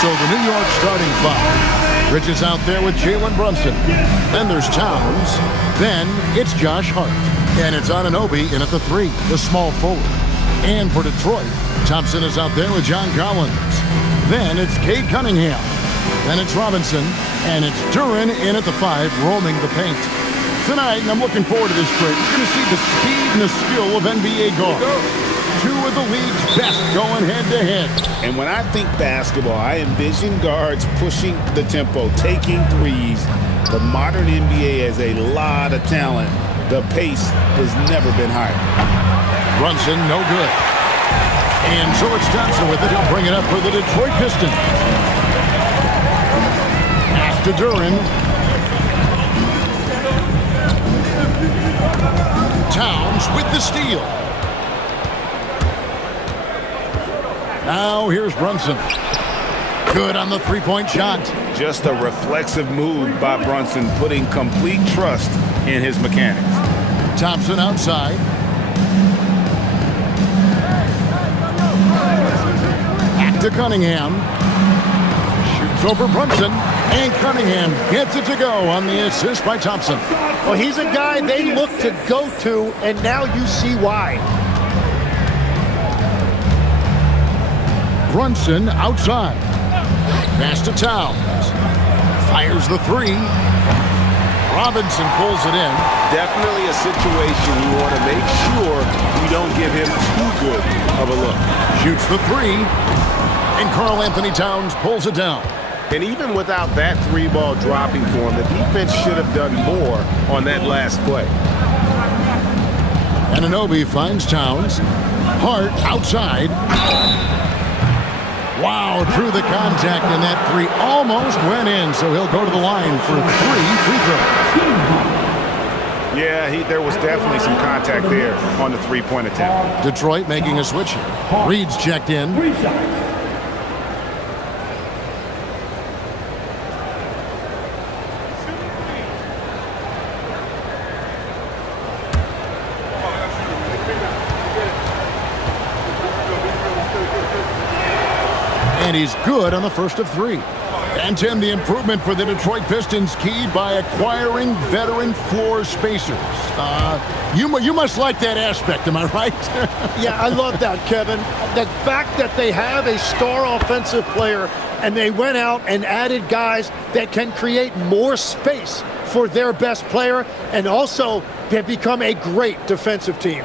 So the New York starting five. Bridges out there with Jalen Brunson. Then there's Towns. Then it's Josh Hart. And it's Anunoby in at the 3, the small forward. And for Detroit, Thompson is out there with John Collins. Then it's Cade Cunningham. Then it's Robinson. And it's Duren in at the 5, roaming the paint. Tonight, and I'm looking forward to this trade, you're going to see the speed and the skill of NBA guards. 2 of the league's best going head-to-head. And when I think basketball, I envision guards pushing the tempo, taking threes. The modern NBA has a lot of talent. The pace has never been higher. Brunson, no good. And so it's Thompson with it. He'll bring it up for the Detroit Pistons. Pass to Duren. Towns with the steal. Now here's Brunson. Good on the three-point shot. Just a reflexive move by Brunson, putting complete trust in his mechanics. Thompson outside. Back to Cunningham. Shoots over Brunson. And Cunningham gets it to go on the assist by Thompson. Well, he's a guy they look to go to, and now you see why. Brunson outside. Pass to Towns. Fires the 3. Robinson pulls it in. Definitely a situation you want to make sure you don't give him too good of a look. Shoots the 3. And Karl Anthony Towns pulls it down. And even without that 3-ball dropping for him, the defense should have done more on that last play. Anunoby finds Towns. Hart outside. Wow, through the contact, and that 3 almost went in, so he'll go to the line for 3 free throws. Yeah, there was definitely some contact there on the three-point attempt. Detroit making a switch here. Reed's checked in. And he's good on the first of 3. And Tim, the improvement for the Detroit Pistons keyed by acquiring veteran floor spacers. You must like that aspect, am I right? Yeah, I love that, Kevin. The fact that they have a star offensive player and they went out and added guys that can create more space for their best player, and also they've become a great defensive team.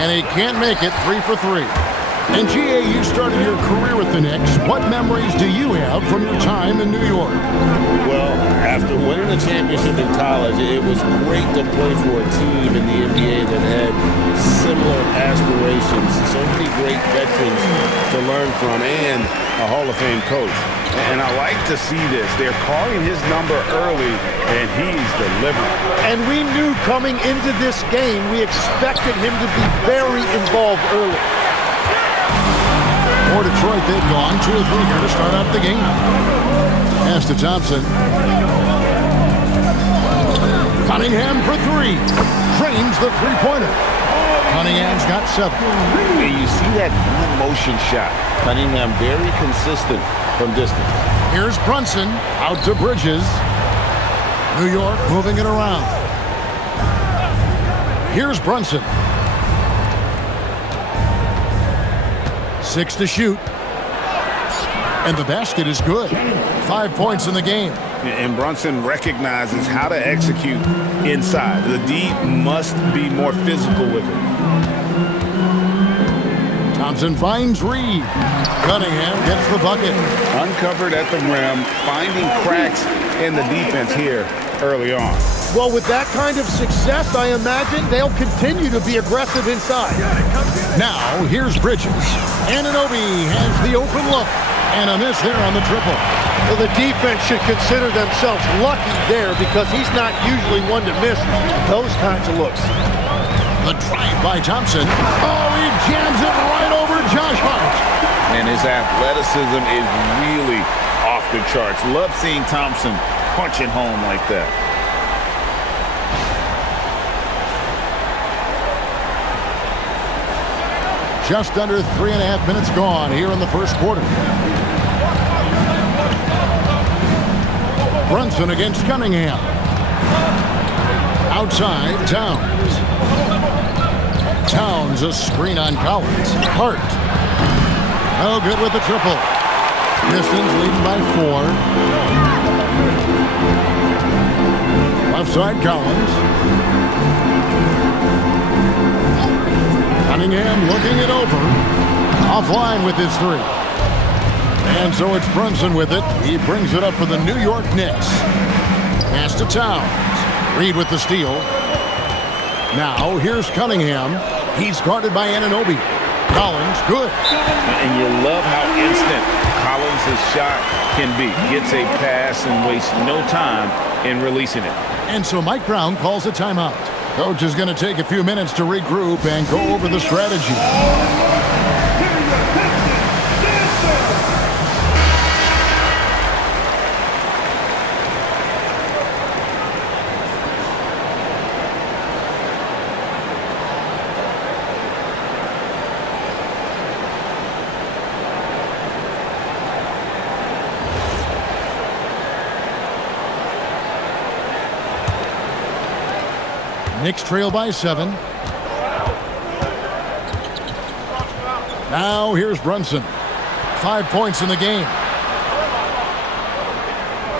And he can't make it. 3 for 3. And G.A., you started your career with the Knicks. What memories do you have from your time in New York? Well, after winning a championship in college, it was great to play for a team in the NBA that had similar aspirations. So many great veterans to learn from, and a Hall of Fame coach. And I like to see this. They're calling his number early, and he's delivering. And we knew coming into this game, we expected him to be very involved early. For Detroit, they've gone 2 or 3 here to start out the game. Pass to Thompson. Cunningham for 3. Trains the three-pointer. Cunningham's got 7. And you see that motion shot. Cunningham very consistent from distance. Here's Brunson out to Bridges. New York moving it around. Here's Brunson. 6 to shoot. And the basket is good. 5 points in the game. And Brunson recognizes how to execute inside. The D must be more physical with it. Thompson finds Reed. Cunningham gets the bucket. Uncovered at the rim, finding cracks in the defense here early on. Well, with that kind of success, I imagine they'll continue to be aggressive inside. Now, here's Bridges. Anunoby has the open look. And a miss there on the triple. Well, the defense should consider themselves lucky there, because he's not usually one to miss those kinds of looks. The drive by Thompson. Oh, he jams it right over Josh Hart. And his athleticism is really off the charts. Love seeing Thompson punching home like that. Just under 3.5 minutes gone here in the first quarter. Brunson against Cunningham. Outside, Towns. Towns, a screen on Collins. Hart. Oh, good with the triple. Pistons leading by 4. Left side, Collins. Cunningham looking it over. Offline with his 3. And so it's Brunson with it. He brings it up for the New York Knicks. Pass to Towns. Reed with the steal. Now here's Cunningham. He's guarded by Anunoby. Collins, good. And you love how instant Collins' shot can be. Gets a pass and wastes no time in releasing it. And so Mike Brown calls a timeout. Coach is going to take a few minutes to regroup and go over the strategy. Knicks trail by 7. Now here's Brunson. 5 points in the game.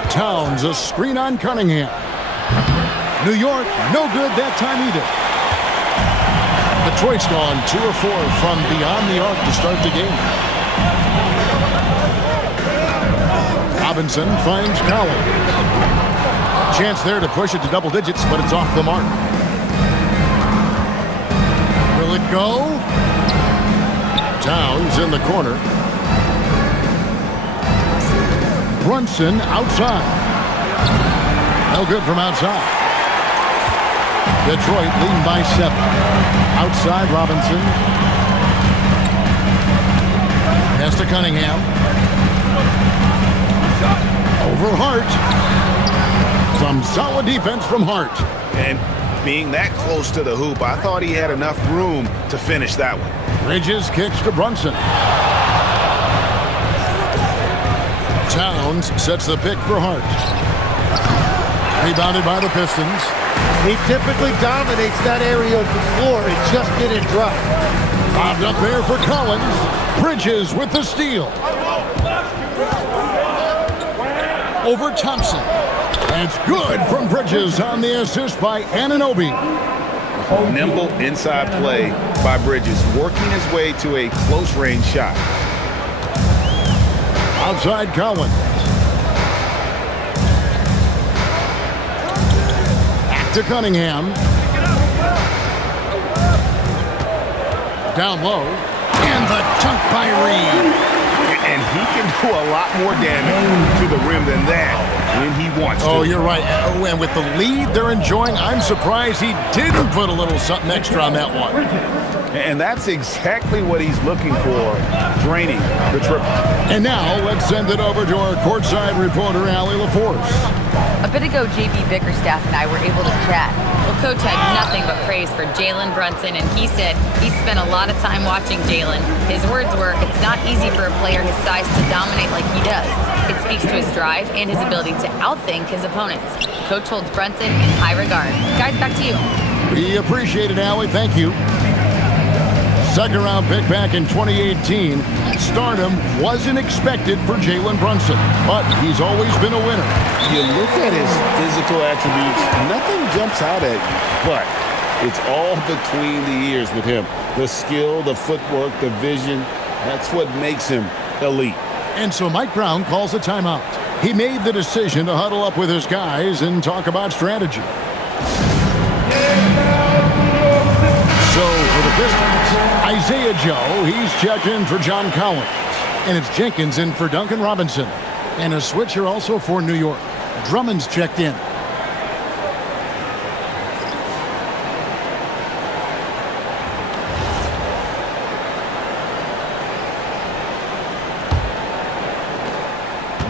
Towns, a screen on Cunningham. New York, no good that time either. Detroit's gone 2 of 4 from beyond the arc to start the game. Robinson finds Collins. A chance there to push it to double digits, but it's off the mark. Will it go? Towns in the corner. Brunson outside. No good from outside. Detroit leading by 7. Outside, Robinson. Pass to Cunningham. Over Hart. Some solid defense from Hart. And being that close to the hoop, I thought he had enough room to finish that one. Bridges kicks to Brunson. Towns sets the pick for Hart. Rebounded by the Pistons. He typically dominates that area of the floor. It just didn't drop. Bobbed up there for Collins. Bridges with the steal. Over Thompson. That's good from Bridges on the assist by Anunoby. Nimble inside play by Bridges, working his way to a close-range shot. Outside Collins. Back to Cunningham. Down low. And the dunk by Reed. And he can do a lot more damage to the rim than that when he wants to. Oh, you're right. Oh, and with the lead they're enjoying, I'm surprised he didn't put a little something extra on that one. And that's exactly what he's looking for, draining the triple. And now let's send it over to our courtside reporter, Allie LaForce. A bit ago, JB Bickerstaff and I were able to chat. Well, Coach had nothing but praise for Jalen Brunson, and he said he spent a lot of time watching Jalen. His words were, it's not easy for a player his size to dominate like he does. It speaks to his drive and his ability to outthink his opponents. Coach holds Brunson in high regard. Guys, back to you. We appreciate it, Allie. Thank you. Second round pick back in 2018. Stardom wasn't expected for Jalen Brunson, but he's always been a winner. You look at his physical attributes, nothing jumps out at you, but it's all between the ears with him. The skill, the footwork, the vision, that's what makes him elite. And so Mike Brown calls a timeout. He made the decision to huddle up with his guys and talk about strategy. So for the Pistons, Isaiah Joe, he's checked in for John Collins. And it's Jenkins in for Duncan Robinson. And a switcher also for New York. Drummond's checked in.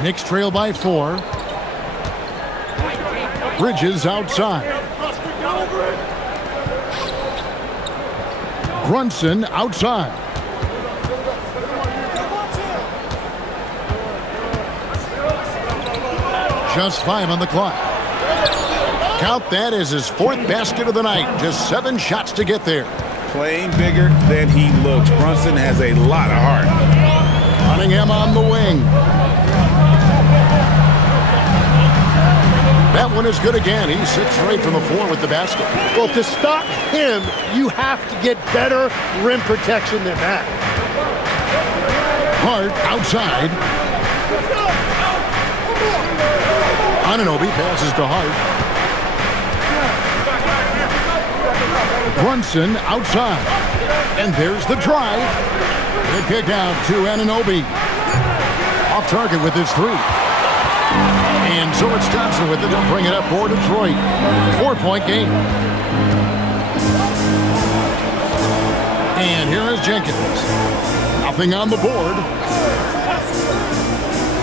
Knicks trail by 4. Bridges outside. Brunson outside. Just 5 on the clock. Count that as his 4th basket of the night. Just 7 shots to get there. Playing bigger than he looks. Brunson has a lot of heart. Cunningham on the wing. That one is good again. He's 6 straight from the floor with the basket. Well, to stop him, you have to get better rim protection than that. Hart outside. Anunoby passes to Hart. Brunson outside. And there's the drive. The kick out to Anunoby. Off target with his 3. And so it's Thompson with it. He'll bring it up for Detroit. 4-point game. And here is Jenkins. Nothing on the board.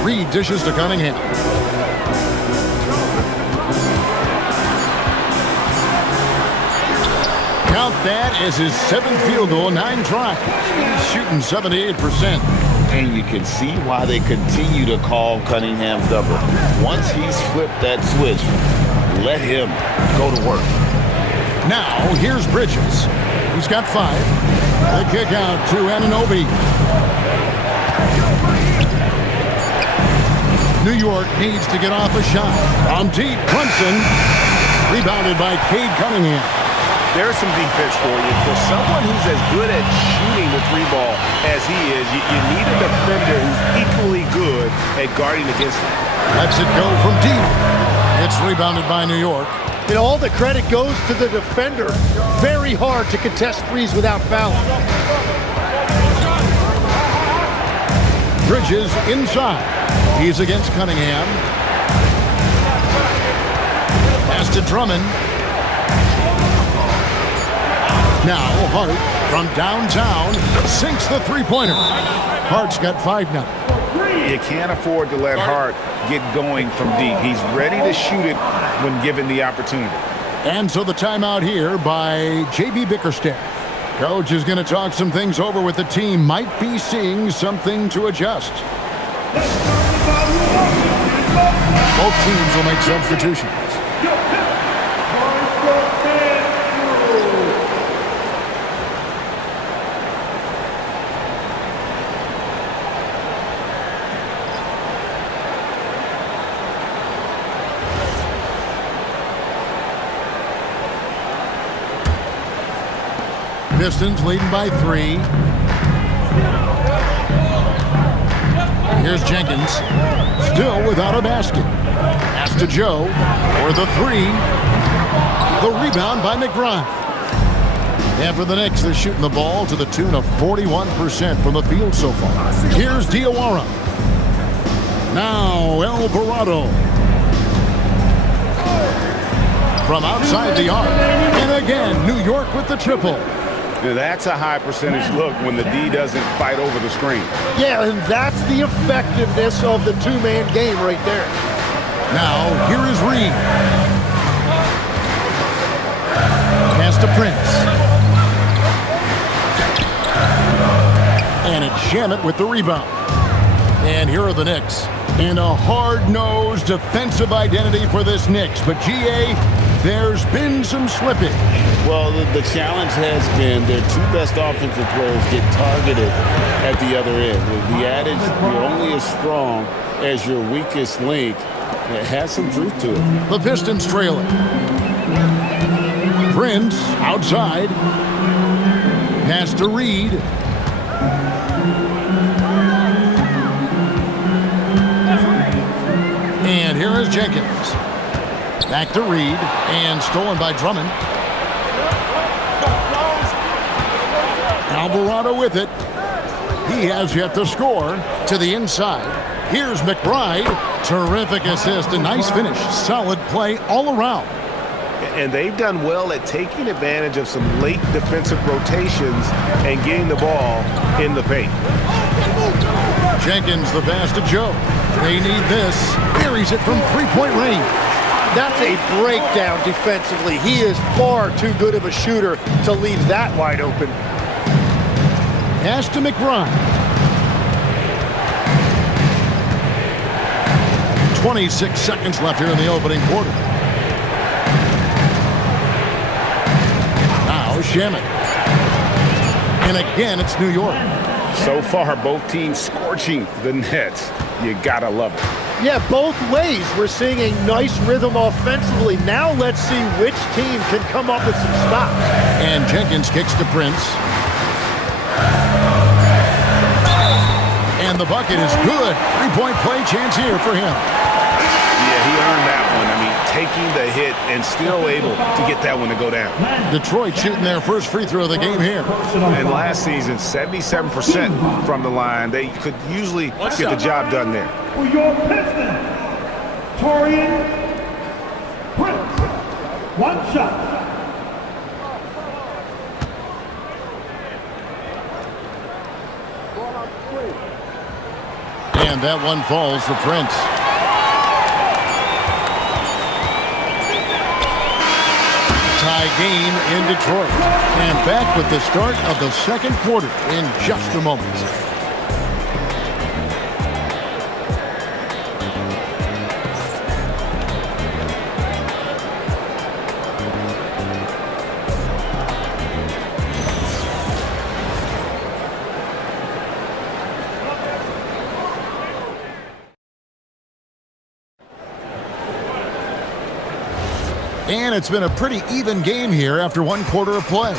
Reed dishes to Cunningham. Count that as his 7th field goal, 9 tries. He's shooting 78%. And you can see why they continue to call Cunningham's double. Once he's flipped that switch, let him go to work. Now, here's Bridges. He's got 5. The kick out to Anunoby. New York needs to get off a shot. From deep, Brunson. Rebounded by Cade Cunningham. There's some defense for you. For someone who's as good at shooting the 3-ball as he is, you need a defender who's equally good at guarding against him. Lets it go from deep. It's rebounded by New York. And all the credit goes to the defender. Very hard to contest threes without fouling. Bridges inside. He's against Cunningham. Pass to Drummond. Now Hart from downtown sinks the 3-pointer. Hart's got 5 now. You can't afford to let Hart get going from deep. He's ready to shoot it when given the opportunity. And so the timeout here by J.B. Bickerstaff. Coach is going to talk some things over with the team. Might be seeing something to adjust. Both teams will make substitutions. Pistons leading by 3. Here's Jenkins. Still without a basket. Pass to Joe for the 3. The rebound by McBride. And for the Knicks, they're shooting the ball to the tune of 41% from the field so far. Here's Diawara. Now Alvarado. From outside the arc. And again, New York with the triple. Now, that's a high percentage look when the D doesn't fight over the screen. Yeah, and that's the effectiveness of the 2-man game right there. Now, here is Reed. Pass to Prince. And it's Shamet with the rebound. And here are the Knicks. And a hard-nosed defensive identity for this Knicks. But, G.A., there's been some slippage. Well, the challenge has been their 2 best offensive players get targeted at the other end. The adage, you're only as strong as your weakest link, it has some truth to it. The Pistons trailing. Prince outside. Pass to Reed. And here is Jenkins. Back to Reed, and stolen by Drummond. Alvarado with it. He has yet to score. To the inside. Here's McBride. Terrific assist, a nice finish. Solid play all around. And they've done well at taking advantage of some late defensive rotations and getting the ball in the paint. Jenkins, the pass to Joe. They need this. Buries it from 3-point range. That's a breakdown defensively. He is far too good of a shooter to leave that wide open. Pass to McBride. 26 seconds left here in the opening quarter. Now Shamet. And again, it's New York. So far, both teams scorching the Nets. You gotta love it. Yeah, both ways. We're seeing a nice rhythm offensively. Now let's see which team can come up with some stops. And Jenkins kicks to Prince. And the bucket is good. Three-point play chance here for him. Yeah, he earned that one. I mean, taking the hit and still able to get that one to go down. Detroit shooting their first free throw of the game here. And last season, 77% from the line. They could usually get the job done there. For your Pistons, Torian Prince. One shot. And that one falls for Prince. Tie game in Detroit. And back with the start of the second quarter in just a moment. And it's been a pretty even game here after one quarter of play.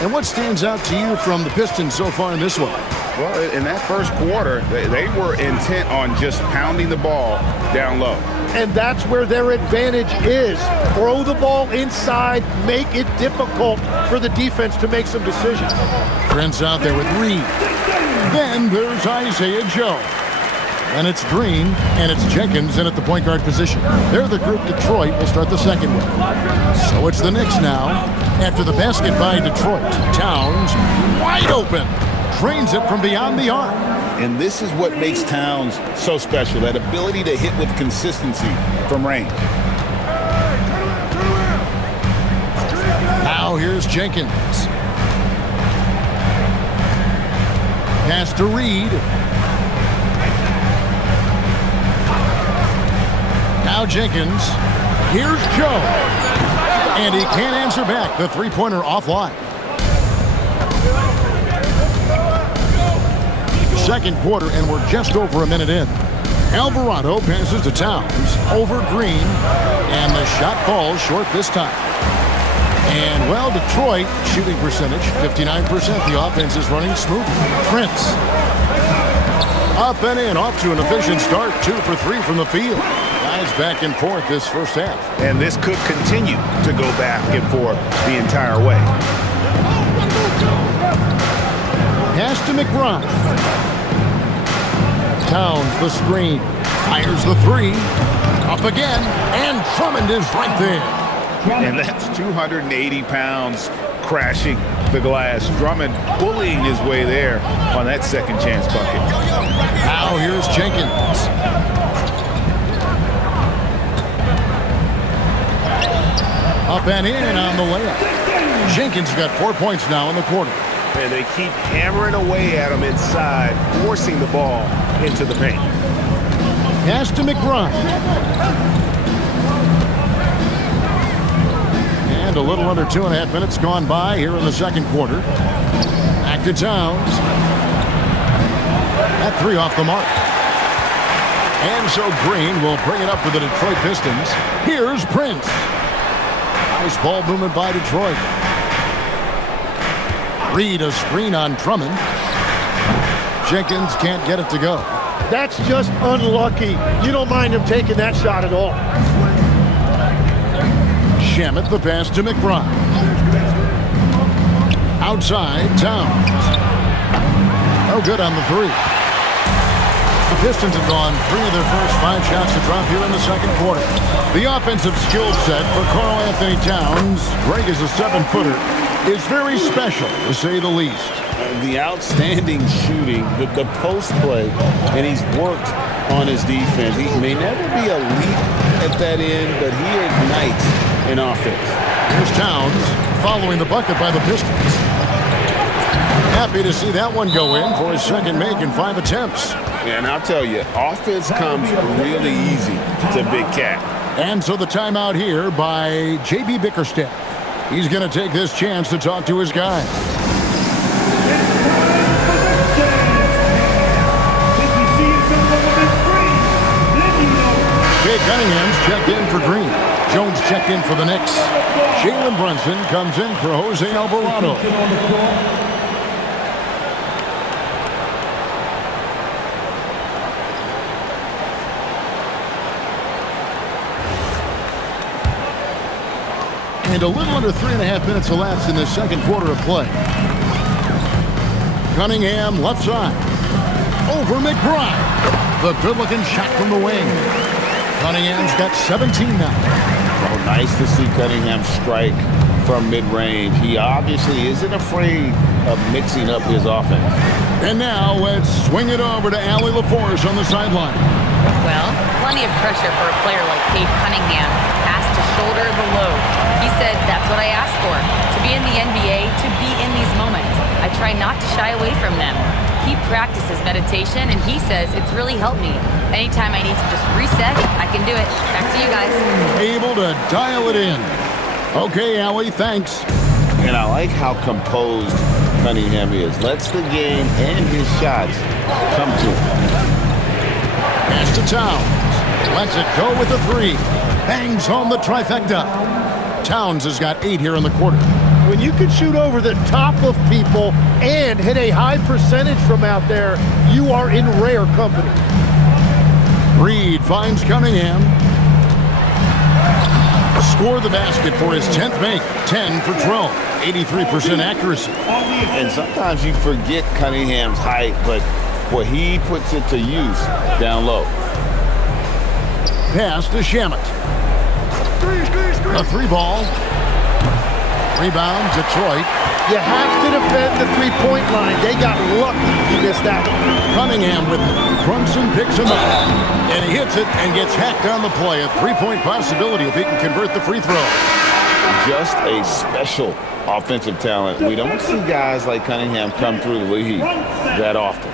And what stands out to you from the Pistons so far in this one? Well, in that first quarter, they were intent on just pounding the ball down low. And that's where their advantage is. Throw the ball inside, make it difficult for the defense to make some decisions. Prince out there with Reed. Then there's Isaiah Joe. And it's Green, and it's Jenkins in at the point guard position. They're the group Detroit will start the second with. So it's the Knicks now. After the basket by Detroit, Towns wide open. Drains it from beyond the arc. And this is what makes Towns so special, that ability to hit with consistency from range. Now here's Jenkins. Pass to Reed. Now Jenkins. Here's Joe. And he can't answer back. The three-pointer offline. Second quarter, and we're just over a minute in. Alvarado passes to Towns. Over Green. And the shot falls short this time. And, well, Detroit shooting percentage, 59%. The offense is running smoothly. Prince. Up and in, off to an efficient start. 2 for 3 from the field. Guys back and forth this first half. And this could continue to go back and forth the entire way. Pass to McBride. Towns the screen. Fires the three. Up again. And Drummond is right there. And that's 280 pounds crashing the glass. Drummond bullying his way there on that second chance bucket. Now here's Jenkins. Up and in on the layup. Jenkins got 4 points now in the quarter. And they keep hammering away at him inside, forcing the ball into the paint. Pass to McBride. And a little under 2.5 minutes gone by here in the second quarter. Back to Towns. That three off the mark. And so Green will bring it up for the Detroit Pistons. Here's Prince. Nice ball movement by Detroit. Reed a screen on Drummond. Jenkins can't get it to go. That's just unlucky. You don't mind him taking that shot at all. Shamet the pass to McBride. Outside, Towns. No good on the three. The Pistons have gone 3 of their first 5 shots to drop here in the second quarter. The offensive skill set for Karl Anthony Towns, great as a 7-footer, is very special, to say the least. The outstanding shooting, the post play, and he's worked on his defense. He may never be elite at that end, but he ignites an offense. Here's Towns following the bucket by the Pistons. Happy to see that one go in for his second make in 5 attempts. And I'll tell you, offense comes really easy to Big Cat. And so the timeout here by J.B. Bickerstaff. He's going to take this chance to talk to his guys. Jay Cunningham's checked in for Green. Jones checked in for the Knicks. Jalen Brunson comes in for Jose Alvarado. And a little under 3.5 minutes elapsed in the second quarter of play. Cunningham left side. Over McBride. The good-looking shot from the wing. Cunningham's got 17 now. Oh, nice to see Cunningham strike from mid-range. He obviously isn't afraid of mixing up his offense. And now let's swing it over to Allie LaForce on the sideline. Well, plenty of pressure for a player like Cade Cunningham has to shoulder the load. He said, that's what I asked for, to be in the NBA, to be in these moments. I try not to shy away from them. He practices meditation, and he says it's really helped me. Anytime I need to just reset, I can do it. Back to you guys. Able to dial it in. Okay, Allie, thanks. And I like how composed Cunningham is. Lets the game and his shots come to him. Pass to Towns. Lets it go with the three. Bangs home the trifecta. Towns has got 8 here in the quarter. When you can shoot over the top of people and hit a high percentage from out there, you are in rare company. Reed finds Cunningham. Score the basket for his 10th make. 10 for 12. 83% accuracy. And sometimes you forget Cunningham's height, but boy, he puts it to use down low. Pass to Shamet. A 3-ball. Rebound, Detroit. You have to defend the three-point line. They got lucky he missed that one. Cunningham with it. Brunson picks him up. And he hits it and gets hacked on the play. A 3-point possibility if he can convert the free throw. Just a special offensive talent. We don't see guys like Cunningham come through the league that often.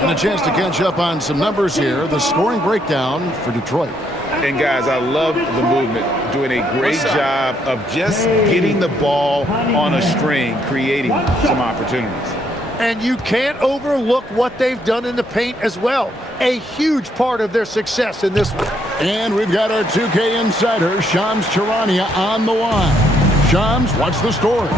And a chance to catch up on some numbers here. The scoring breakdown for Detroit. And guys, I love the movement, doing a great job of just getting the ball on a string, creating some opportunities. And you can't overlook what they've done in the paint as well. A huge part of their success in this one. And we've got our 2K insider, Shams Charania, on the line. Shams, what's the story?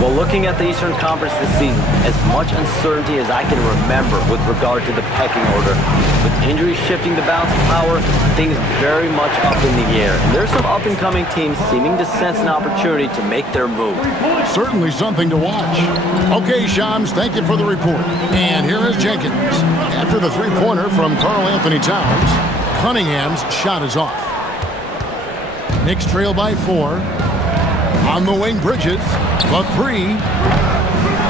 Well, looking at the Eastern Conference this season, as much uncertainty as I can remember with regard to the pecking order. With injuries shifting the balance of power, things very much up in the air. And there's some up-and-coming teams seeming to sense an opportunity to make their move. Certainly something to watch. Okay, Shams, thank you for the report. And here is Jenkins. After the three-pointer from Karl Anthony Towns, Cunningham's shot is off. Knicks trail by 4. On the wing, Bridges, the 3,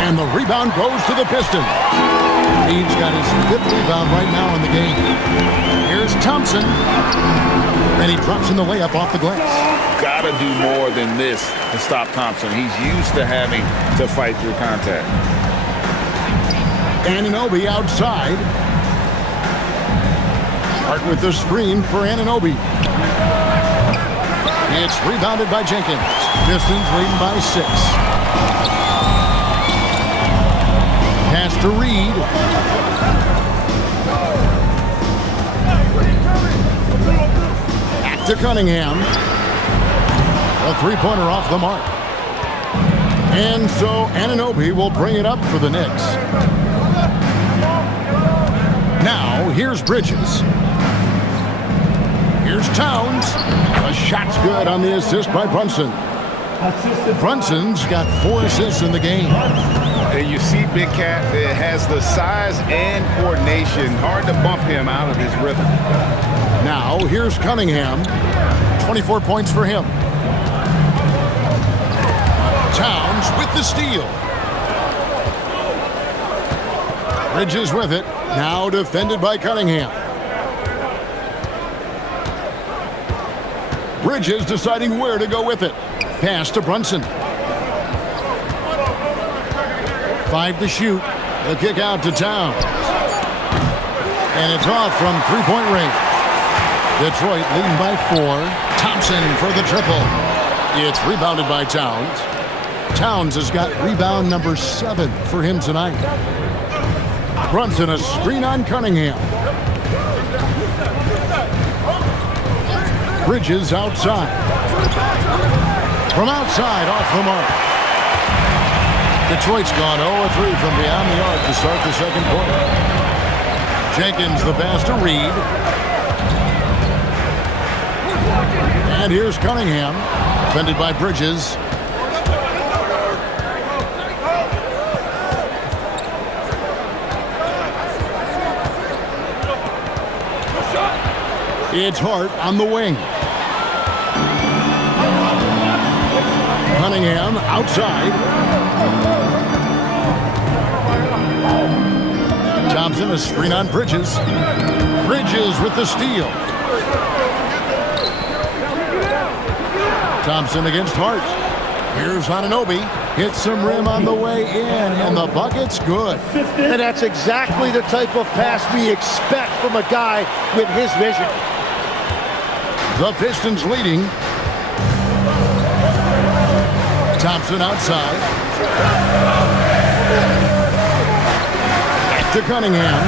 and the rebound goes to the Pistons. Reed's got his 5th rebound right now in the game. Here's Thompson, and he drops in the layup off the glass. Gotta do more than this to stop Thompson. He's used to having to fight through contact. Anunoby outside. Hart with the screen for Anunoby. It's rebounded by Jenkins. Pistons leading by 6. Pass to Reed. Back to Cunningham. A three-pointer off the mark. And so Anunoby will bring it up for the Knicks. Now, here's Bridges. Here's Towns. A shot's good on the assist by Brunson. Brunson's got 4 assists in the game. And you see Big Cat that has the size and coordination. Hard to bump him out of his rhythm. Now, here's Cunningham. 24 points for him. Towns with the steal. Bridges with it. Now defended by Cunningham. Bridges deciding where to go with it. Pass to Brunson. 5 to shoot. The kick out to Towns. And it's off from three-point range. Detroit leading by 4. Thompson for the triple. It's rebounded by Towns. Towns has got rebound number 7 for him tonight. Brunson a screen on Cunningham. Bridges outside. From outside, off the mark. Detroit's gone 0-3 from beyond the arc to start the second quarter. Jenkins the pass to Reed. And here's Cunningham, defended by Bridges. It's Hart on the wing. Cunningham outside. Thompson a screen on Bridges. Bridges with the steal. Thompson against Hart. Here's Anunoby. Hits some rim on the way in, and the bucket's good. And that's exactly the type of pass we expect from a guy with his vision. The Pistons leading. Thompson outside. Back to Cunningham.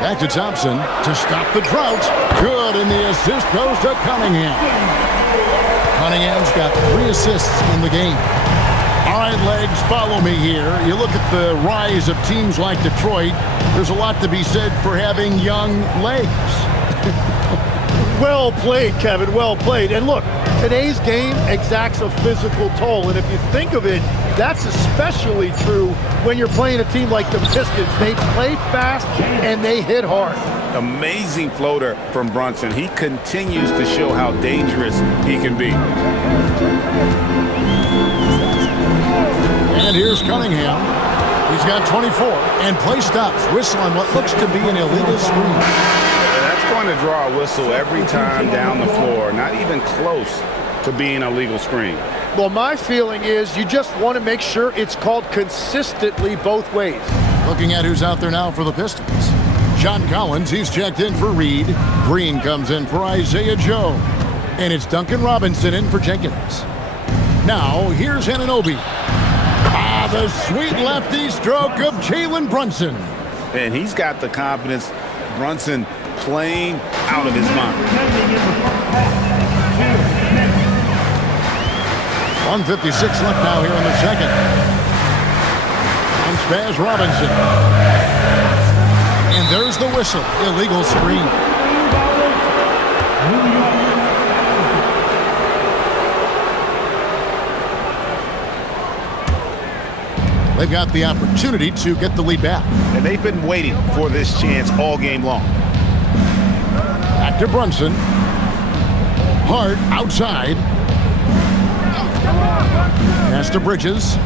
Back to Thompson to stop the drought. Good, and the assist goes to Cunningham. Cunningham's got 3 assists in the game. All right, Legs, follow me here. You look at the rise of teams like Detroit, there's a lot to be said for having young legs. Well played, Kevin, well played. And look, today's game exacts a physical toll. And if you think of it, that's especially true when you're playing a team like the Pistons. They play fast and they hit hard. Amazing floater from Brunson. He continues to show how dangerous he can be. And here's Cunningham. He's got 24. And play stops. Whistle on what looks to be an illegal screen. That's going to draw a whistle every time down the floor. Not even close to being a legal screen. Well, my feeling is you just want to make sure it's called consistently both ways. Looking at who's out there now for the Pistons. John Collins, he's checked in for Reed. Green comes in for Isaiah Joe. And it's Duncan Robinson in for Jenkins. Now, here's Anunoby. The sweet lefty stroke of Jalen Brunson. And he's got the confidence. Brunson playing out of his mind. 1:56 left now here in the second. On Spaz Robinson. And there's the whistle. Illegal screen. They've got the opportunity to get the lead back. And they've been waiting for this chance all game long. Back to Brunson. Hart outside. Pass to Bridges.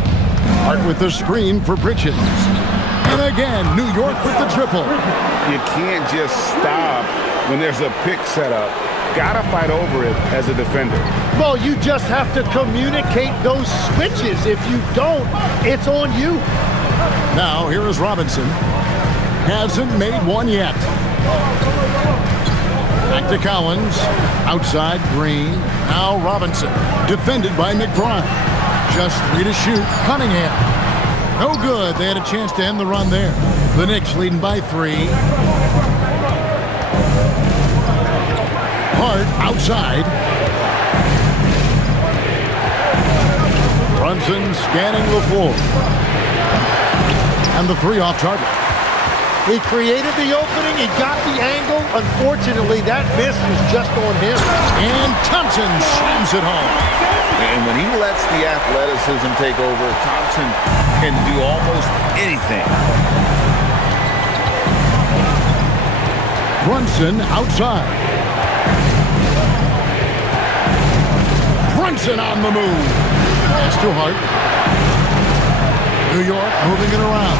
Hart with the screen for Bridges. And again, New York with the triple. You can't just stop when there's a pick set up. Gotta fight over it as a defender. Well, you just have to communicate those switches. If you don't, it's on you. Now, here is Robinson. Hasn't made one yet. Back to Collins. Outside, Green. Now Robinson. Defended by McBride. Just 3 to shoot. Cunningham. No good. They had a chance to end the run there. The Knicks leading by 3. Hart outside. Brunson scanning the floor. And the 3 off target. He created the opening. He got the angle. Unfortunately, that miss was just on him. And Thompson slams it home. And when he lets the athleticism take over, Thompson can do almost anything. Brunson outside. Brunson on the move. Pass to Hart. New York moving it around.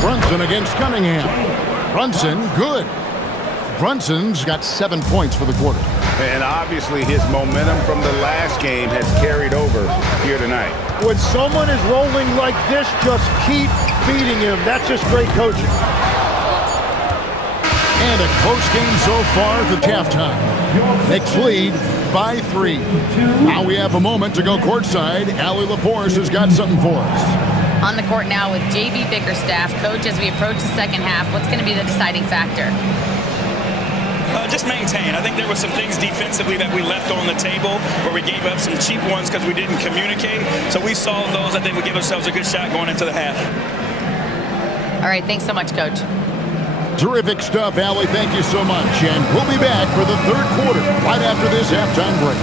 Brunson against Cunningham. Brunson, good. Brunson's got 7 points for the quarter. And obviously his momentum from the last game has carried over here tonight. When someone is rolling like this, just keep feeding him. That's just great coaching. And a close game so far at the halftime. Knicks lead by 3. Now we have a moment to go courtside. Allie LaForce has got something for us. On the court now with JB Bickerstaff. Coach, as we approach the second half, what's going to be the deciding factor? Just maintain. I think there were some things defensively that we left on the table where we gave up some cheap ones because we didn't communicate. So we solved those. I think we give ourselves a good shot going into the half. All right, thanks so much, Coach. Terrific stuff, Allie. Thank you so much. And we'll be back for the third quarter right after this halftime break.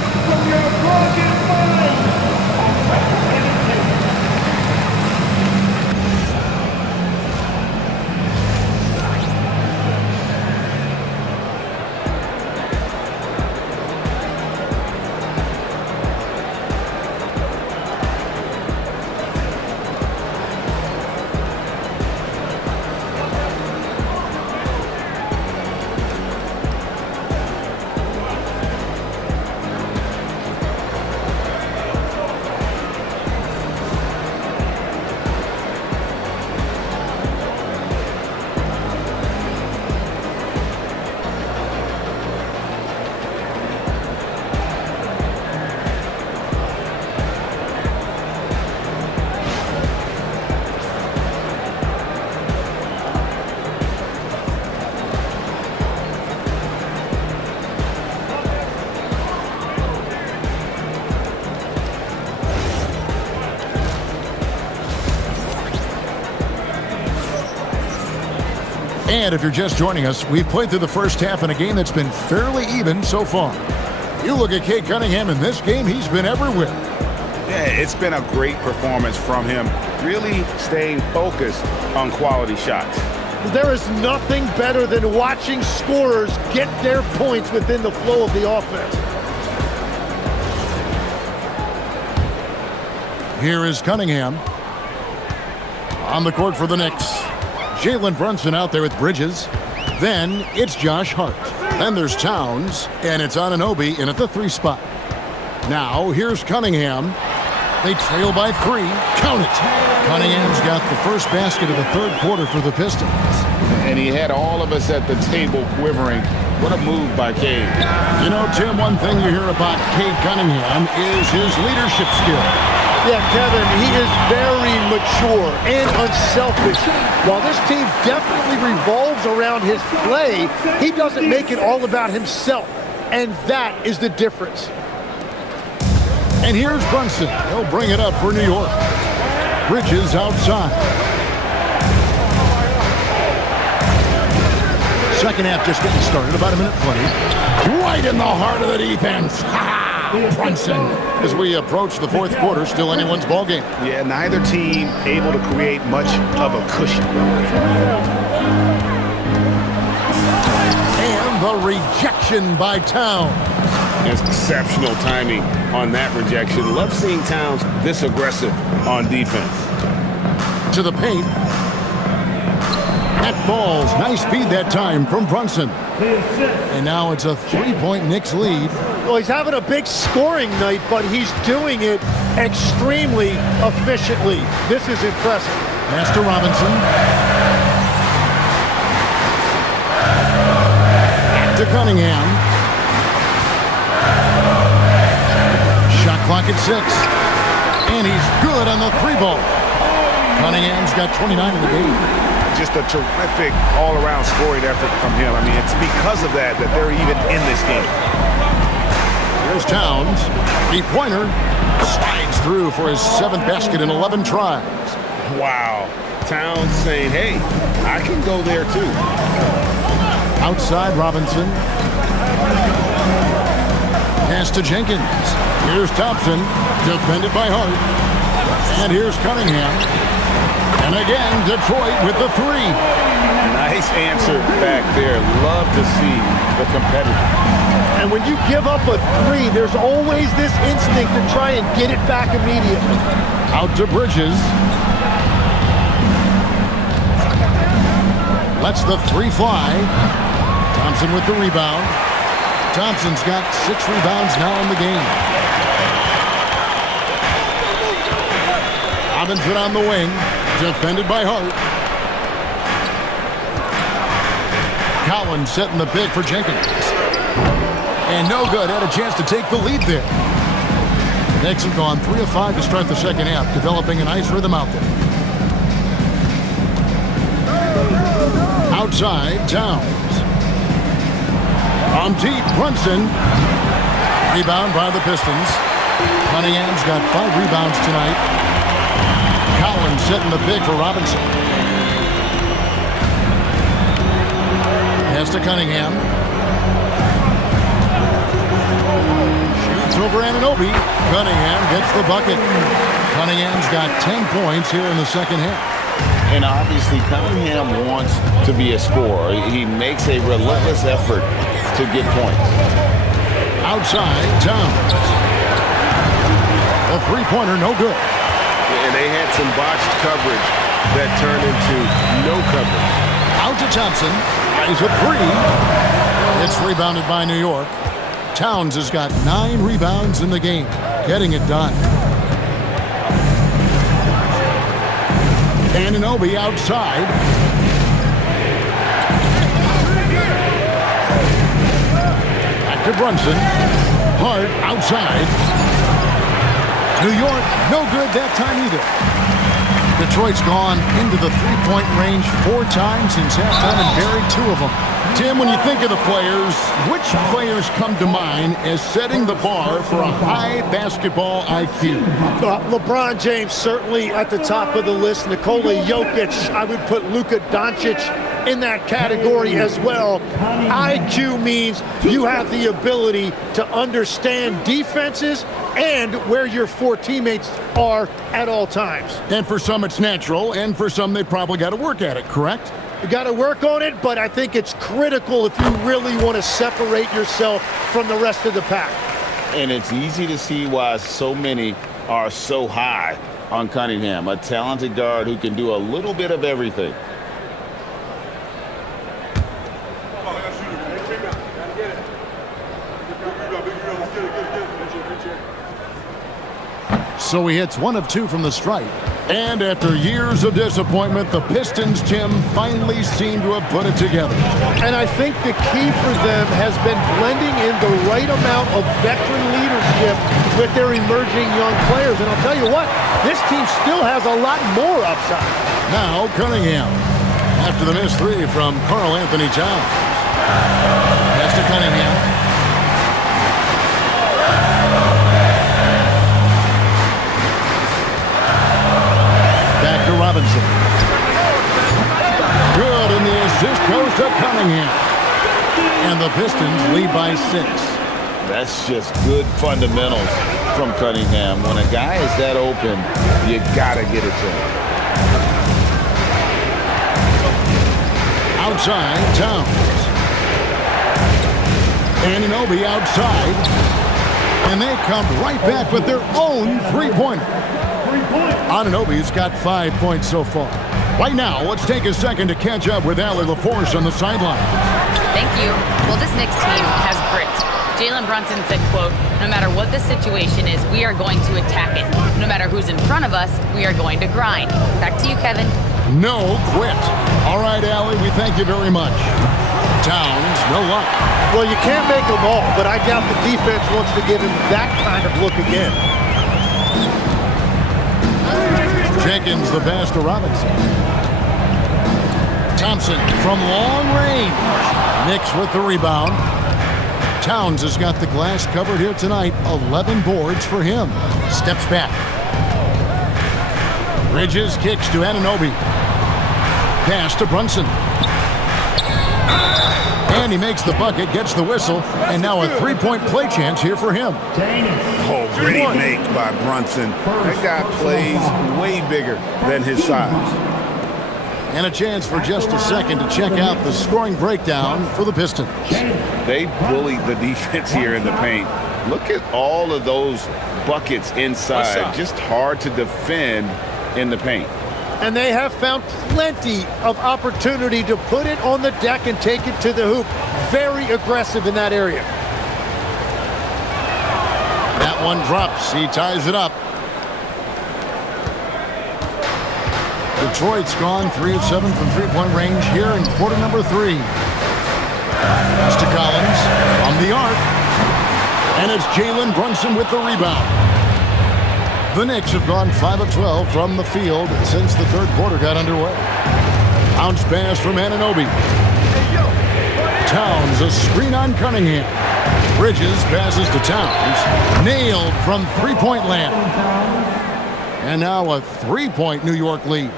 And if you're just joining us, we've played through the first half in a game that's been fairly even so far. You look at Cade Cunningham in this game, he's been everywhere. Yeah, it's been a great performance from him, really staying focused on quality shots. There is nothing better than watching scorers get their points within the flow of the offense. Here is Cunningham on the court for the Knicks. Jalen Brunson out there with Bridges. Then it's Josh Hart. Then there's Towns, and it's Anunoby in at the 3 spot. Now here's Cunningham. They trail by 3. Count it. Cunningham's got the first basket of the third quarter for the Pistons. And he had all of us at the table quivering. What a move by Cade. You know, Tim, one thing you hear about Cade Cunningham is his leadership skill. Yeah, Kevin, he is very mature and unselfish. While this team definitely revolves around his play, he doesn't make it all about himself. And that is the difference. And here's Brunson. He'll bring it up for New York. Bridges outside. Second half just getting started. About a minute played. Right in the heart of the defense. Brunson. As we approach the fourth quarter, still anyone's ballgame. Yeah, neither team able to create much of a cushion. And the rejection by Towns. It's exceptional timing on that rejection. Love seeing Towns this aggressive on defense. To the paint. That falls. Nice feed that time from Brunson. And now it's a 3-point Knicks lead. Well, he's having a big scoring night, but he's doing it extremely efficiently. This is impressive. Pass to Robinson. Back to Cunningham. Shot clock at 6. And he's good on the 3-ball. Cunningham's got 29 in the game. Just a terrific all-around scoring effort from him. I mean, it's because of that they're even in this game. Here's Towns. 3-pointer. Slides through for his 7th basket in 11 tries. Wow. Towns saying, hey, I can go there too. Outside Robinson. Pass to Jenkins. Here's Thompson. Defended by Hart. And here's Cunningham. And again, Detroit with the 3. Nice answer back there. Love to see the competitor. And when you give up a 3, there's always this instinct to try and get it back immediately. Out to Bridges. Lets the 3 fly. Thompson with the rebound. Thompson's got 6 rebounds now in the game. Robinson on the wing, defended by Hart. Collins setting the pick for Jenkins. And no good, had a chance to take the lead there. The Knicks have gone 3 of 5 to start the second half, developing a nice rhythm out there. Outside, Towns. On deep, Brunson. Rebound by the Pistons. Cunningham's got 5 rebounds tonight. Collins setting the pick for Robinson. Pass to Cunningham. Shoots over Anunoby. Cunningham gets the bucket. Cunningham's got 10 points here in the second half. And obviously, Cunningham wants to be a scorer. He makes a relentless effort to get points. Outside, Towns. A three-pointer, no good. And they had some botched coverage that turned into no coverage. Out to Thompson. Is a 3. It's rebounded by New York. Towns has got 9 rebounds in the game, getting it done. Anunoby outside. Back to Brunson. Hart outside. New York, no good that time either. Detroit's gone into the three-point range 4 times since halftime and buried 2 of them. Tim, when you think of the players, which players come to mind as setting the bar for a high basketball IQ? LeBron James certainly at the top of the list. Nikola Jokic, I would put Luka Doncic in that category as well. IQ means you have the ability to understand defenses and where your 4 teammates are at all times. And for some it's natural, and for some they probably got to work at it, correct? You got to work on it, but I think it's critical if you really want to separate yourself from the rest of the pack. And it's easy to see why so many are so high on Cunningham, a talented guard who can do a little bit of everything. So he hits 1 of 2 from the stripe. And after years of disappointment, the Pistons, Tim, finally seem to have put it together. And I think the key for them has been blending in the right amount of veteran leadership with their emerging young players. And I'll tell you what, this team still has a lot more upside. Now Cunningham, after the missed 3 from Karl Anthony Towns. Pass to Cunningham. Robinson. Good, and the assist goes to Cunningham. And the Pistons lead by 6. That's just good fundamentals from Cunningham. When a guy is that open, you gotta get it to him. Outside, Towns. Anunoby outside. And they come right back with their own three-pointer. Anunoby's got 5 points so far. Right now, let's take a second to catch up with Allie LaForce on the sideline. Thank you. Well, this Knicks team has grit. Jalen Brunson said, quote, "No matter what the situation is, we are going to attack it. No matter who's in front of us, we are going to grind." Back to you, Kevin. No quit. All right, Allie, we thank you very much. Towns, no luck. Well, you can't make them all, but I doubt the defense wants to give him that kind of look again. Jenkins the pass to Robinson. Thompson from long range. Knicks with the rebound. Towns has got the glass covered here tonight. 11 boards for him. Steps back. Bridges kicks to Anunoby. Pass to Brunson. And he makes the bucket, gets the whistle, and now a three-point play chance here for him. Oh, great make by Brunson. That guy plays way bigger than his size. And a chance for just a second to check out the scoring breakdown for the Pistons. They bullied the defense here in the paint. Look at all of those buckets inside. Just hard to defend in the paint. And they have found plenty of opportunity to put it on the deck and take it to the hoop. Very aggressive in that area. That one drops. He ties it up. Detroit's gone 3 of 7 from three-point range here in quarter number 3. Pass to Collins from the arc. And it's Jalen Brunson with the rebound. The Knicks have gone 5 of 12 from the field since the third quarter got underway. Bounce pass from Anunoby. Towns, a screen on Cunningham. Bridges passes to Towns. Nailed from three-point land. And now a three-point New York lead.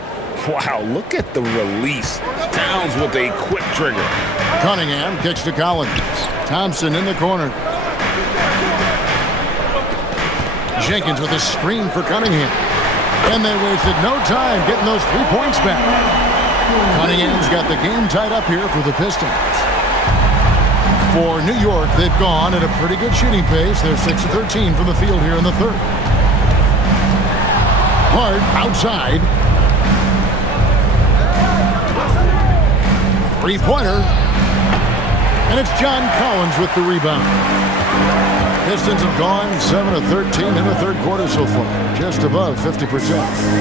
Wow, look at the release. Towns with a quick trigger. Cunningham kicks to Collins. Thompson in the corner. Jenkins with a screen for Cunningham. And they wasted no time getting those 3 points back. Cunningham's got the game tied up here for the Pistons. For New York, they've gone at a pretty good shooting pace. They're 6 of 13 from the field here in the third. Hart outside. Three-pointer. And it's John Collins with the rebound. Pistons have gone 7 of 13 in the third quarter so far, just above 50%.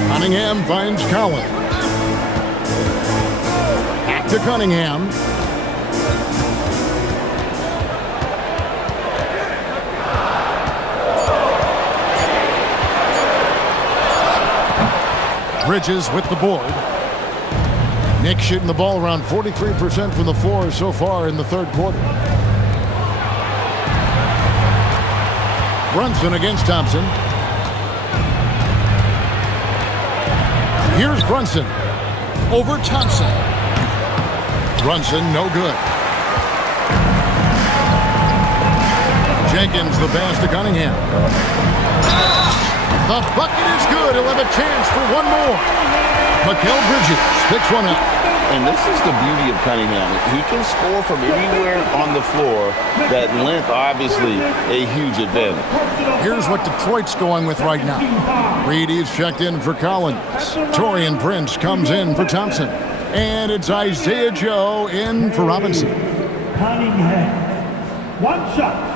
Cunningham finds Collins. Back to Cunningham. Bridges with the board. Knicks shooting the ball around 43% from the floor so far in the third quarter. Brunson against Thompson. Here's Brunson. Over Thompson. Brunson, no good. Jenkins, the pass to Cunningham. The bucket is good. He'll have a chance for one more. Mikal Bridges picks one up. And this is the beauty of Cunningham. He can score from anywhere on the floor. That length, obviously, a huge advantage. Here's what Detroit's going with right now. Reedy's checked in for Collins. Taurean Prince comes in for Thompson. And it's Isaiah Joe in for Robinson. Cunningham. One shot.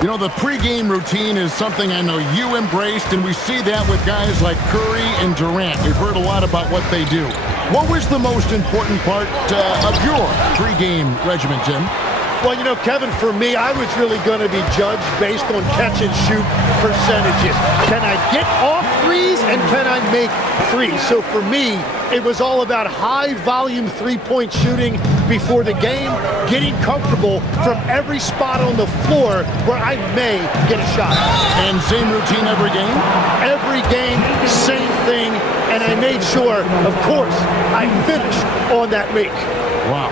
You know, the pregame routine is something I know you embraced, and we see that with guys like Curry and Durant. We've heard a lot about what they do. What was the most important part of your pregame regimen, Tim? Well, you know, Kevin, for me, I was really going to be judged based on catch and shoot percentages. Can I get off threes and can I make threes? So for me, it was all about high volume three-point shooting before the game, getting comfortable from every spot on the floor where I may get a shot. And same routine every game? Every game, same thing, and I made sure, of course, I finished on that make. Wow.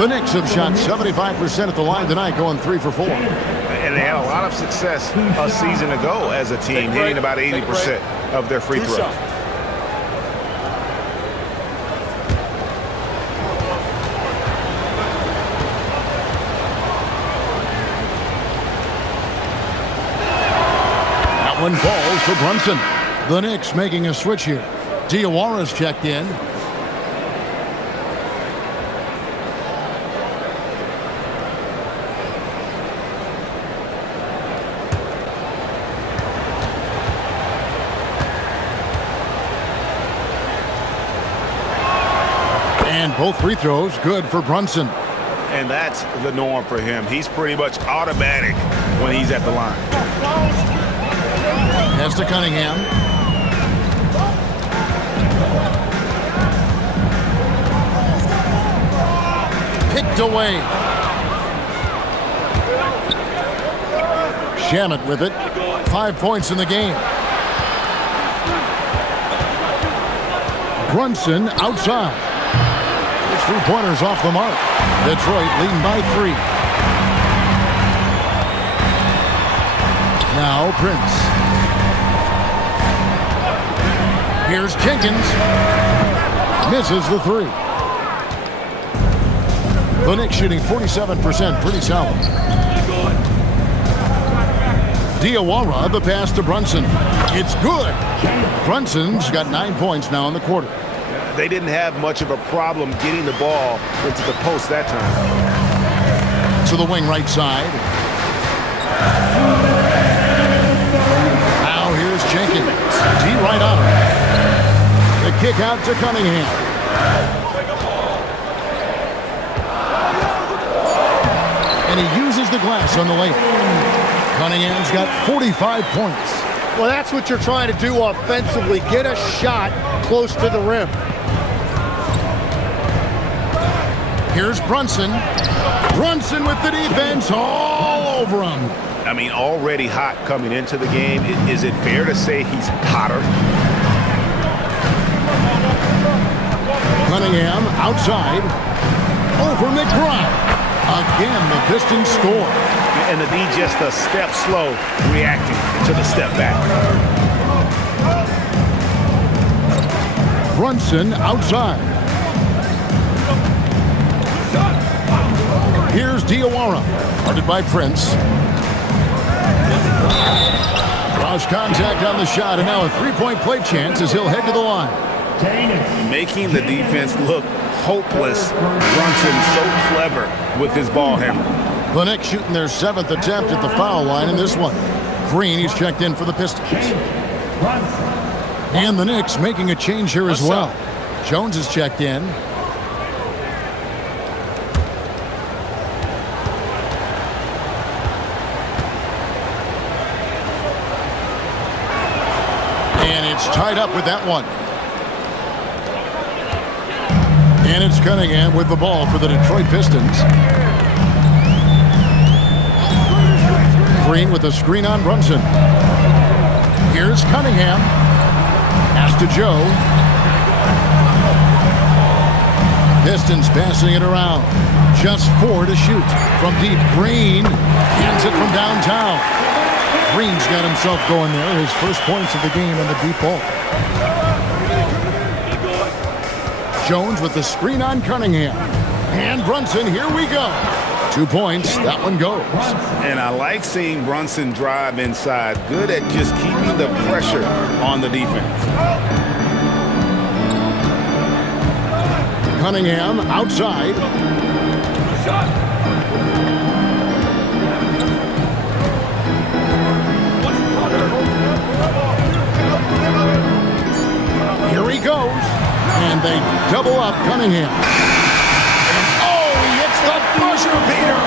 The Knicks have shot 75% at the line tonight, going 3 for 4. And they had a lot of success a season ago as a team, hitting about 80% of their free throws. That one falls for Brunson. The Knicks making a switch here. Diawara's checked in. And both free throws good for Brunson. And that's the norm for him. He's pretty much automatic when he's at the line. Pass to Cunningham. Picked away. Shamet with it. 5 points in the game. Brunson outside. His three-pointers off the mark. Detroit leading by 3. Now Prince. Here's Jenkins. Misses the 3. The Knicks shooting 47%, pretty solid. Diawara, the pass to Brunson. It's good. Brunson's got 9 points now in the quarter. They didn't have much of a problem getting the ball into the post that time. To the wing right side. right on him. The kick out to Cunningham. And he uses the glass on the layup. Cunningham's got 45 points. Well, that's what you're trying to do offensively. Get a shot close to the rim. Here's Brunson. Brunson with the defense all over him. I mean, already hot coming into the game. Is it fair to say he's hotter? Cunningham outside. Over McBride. Again, the Pistons score. And the D just a step slow reacting to the step back. Brunson outside. Here's Diawara, guarded by Prince. Cross contact on the shot, and now a three-point play chance as he'll head to the line. Making the defense look hopeless. Brunson so clever with his ball handling. The Knicks shooting their 7th attempt at the foul line in this one. Green, he's checked in for the Pistons. And the Knicks making a change here as well. Jones is checked in. And it's tied up with that one. And it's Cunningham with the ball for the Detroit Pistons. Green with a screen on Brunson. Here's Cunningham. Pass to Joe. Pistons passing it around. Just 4 to shoot. From deep, Green hands it from downtown. Green's got himself going there. His first points of the game on the deep ball. Jones with the screen on Cunningham. And Brunson, here we go. 2 points, that one goes. And I like seeing Brunson drive inside. Good at just keeping the pressure on the defense. Cunningham outside. Here he goes. And they double up Cunningham. And oh, he hits the buzzer beater.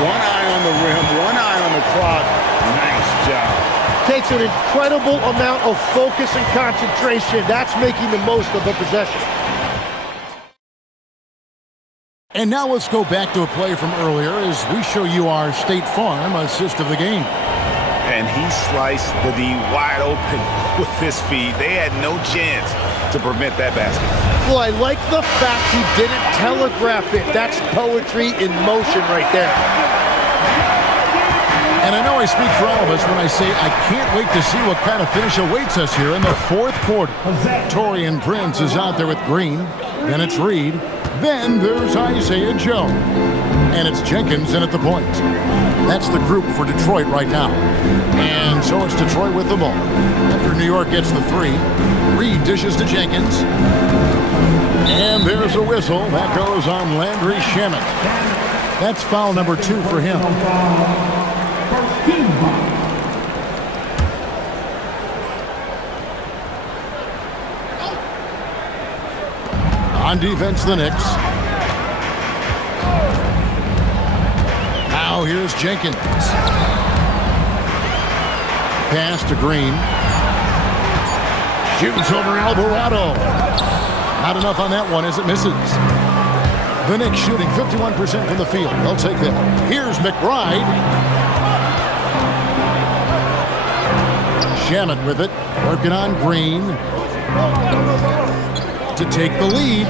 One eye on the rim, one eye on the clock. Nice job. Takes an incredible amount of focus and concentration. That's making the most of the possession. And now let's go back to a play from earlier as we show you our State Farm assist of the game. And he sliced the D wide open with his feet. They had no chance to prevent that basket. Well, I like the fact he didn't telegraph it. That's poetry in motion right there. And I know I speak for all of us when I say I can't wait to see what kind of finish awaits us here in the fourth quarter. Taurean Prince is out there with Green. Then it's Reed. Then there's Isaiah Joe. And it's Jenkins in at the point. That's the group for Detroit right now. And so it's Detroit with the ball. After New York gets the 3, Reed dishes to Jenkins. And there's a whistle. That goes on Landry Shamet. That's foul number 2 for him. On defense, the Knicks. Now here's Jenkins. Pass to Green. Shoots over Alvarado. Not enough on that one as it misses. The Knicks shooting 51% from the field. They'll take that. Here's McBride. Shamet with it. Working on Green. To take the lead.